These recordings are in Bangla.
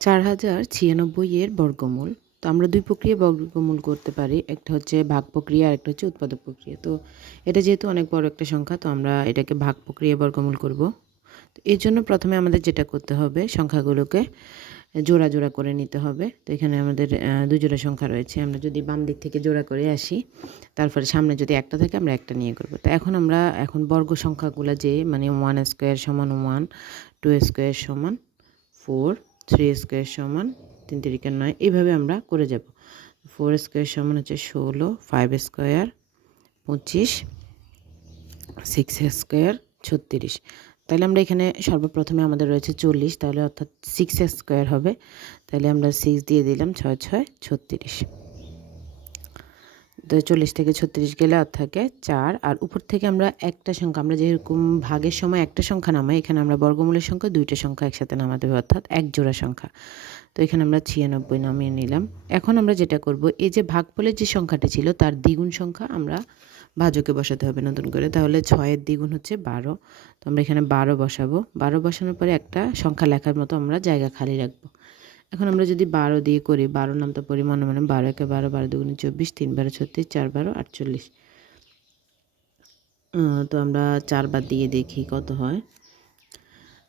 চার হাজার ছিয়ানব্বই এর বর্গমূল। তো আমরা দুই প্রক্রিয়া বর্গমূল করতে পারি। একটা হচ্ছে ভাগ প্রক্রিয়া আর একটা হচ্ছে উৎপাদক প্রক্রিয়া। তো এটা যেহেতু অনেক বড় একটা সংখ্যা, তো আমরা এটাকে ভাগ প্রক্রিয়া বর্গমূল করব। তো এর জন্য প্রথমে আমাদের যেটা করতে হবে, সংখ্যাগুলোকে জোড়া জোড়া করে নিতে হবে। তো এখানে আমাদের দুই জোড়া সংখ্যা রয়েছে। আমরা যদি বাম দিক থেকে জোড়া করে আসি, তারপরে সামনে যদি একটা থাকে, আমরা একটা নিয়ে করব। তো এখন আমরা, এখন বর্গ সংখ্যাগুলো যে মানে ওয়ান স্কোয়ার সমান ওয়ান, টু স্কোয়ার সমান ফোর থ্রি স্কোয়ার সমান তিন তিরিকে নয়, এইভাবে আমরা করে যাব। ফোর স্কোয়ার সমান হচ্ছে ষোলো ফাইভ স্কোয়ার পঁচিশ সিক্স স্কোয়ার ছত্রিশ। তাহলে আমরা এখানে সর্বপ্রথমে আমাদের রয়েছে চল্লিশ, তাহলে অর্থাৎ সিক্স স্কোয়ার হবে। তাহলে আমরা সিক্স দিয়ে দিলাম ছয় ছয়, ছত্রিশ। চল্লিশ থেকে ছত্রিশ গেলে থাকে চার, আর উপর থেকে আমরা একটা সংখ্যা, আমরা যেরকম ভাগের সময় একটা সংখ্যা নামাই, এখানে আমরা বর্গমূলের সংখ্যা দুইটা সংখ্যা একসাথে নামাতে হবে, অর্থাৎ এক জোড়া সংখ্যা। তো এখানে আমরা ছিয়ানব্বই নামিয়ে নিলাম। এখন আমরা যেটা করব, এই যে ভাগফলের যে সংখ্যাটি ছিল, তার দ্বিগুণ সংখ্যা আমরা ভাজকে বসাতে হবে নতুন করে। তাহলে ছয়ের দ্বিগুণ হচ্ছে বারো। তো আমরা এখানে বারো বসাবো। বারো বসানোর পরে একটা সংখ্যা লেখার মতো আমরা জায়গা খালি রাখব। এখন আমরা যদি বারো দিয়ে করি, বারো নাম তো পরিমাণ মানে বারো একে বারো বারো দুগুণে চব্বিশ, তিন বারো ছত্রিশ, চার বারো আটচল্লিশ। তো আমরা চারবার দিয়ে দেখি কত হয়।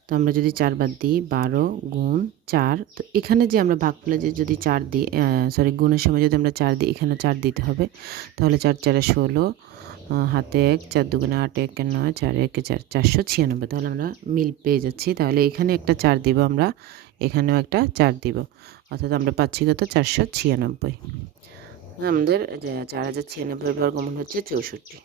তো আমরা যদি চার চারবার দিই, বারো গুণ চার, তো এখানে যে আমরা ভাগফলে যে যদি চার দিই সরি গুণের সময় যদি আমরা চার দিই, এখানে চার দিতে হবে। তাহলে চার, চারে ষোলো হাতে এক, চার দুগুণে আট, এক নয়, চার একে চার, চারশো ছিয়ানব্বই। তাহলে আমরা মিল পেয়ে যাচ্ছি। তাহলে এখানে একটা চার দিব আমরা এখানেও একটা চার দিব। অর্থাৎ আমরা পাচ্ছি কত? চারশো ছিয়ানব্বই। আমাদের চার হাজার ছিয়ানব্বই বর্গমূল হচ্ছে চৌষট্টি।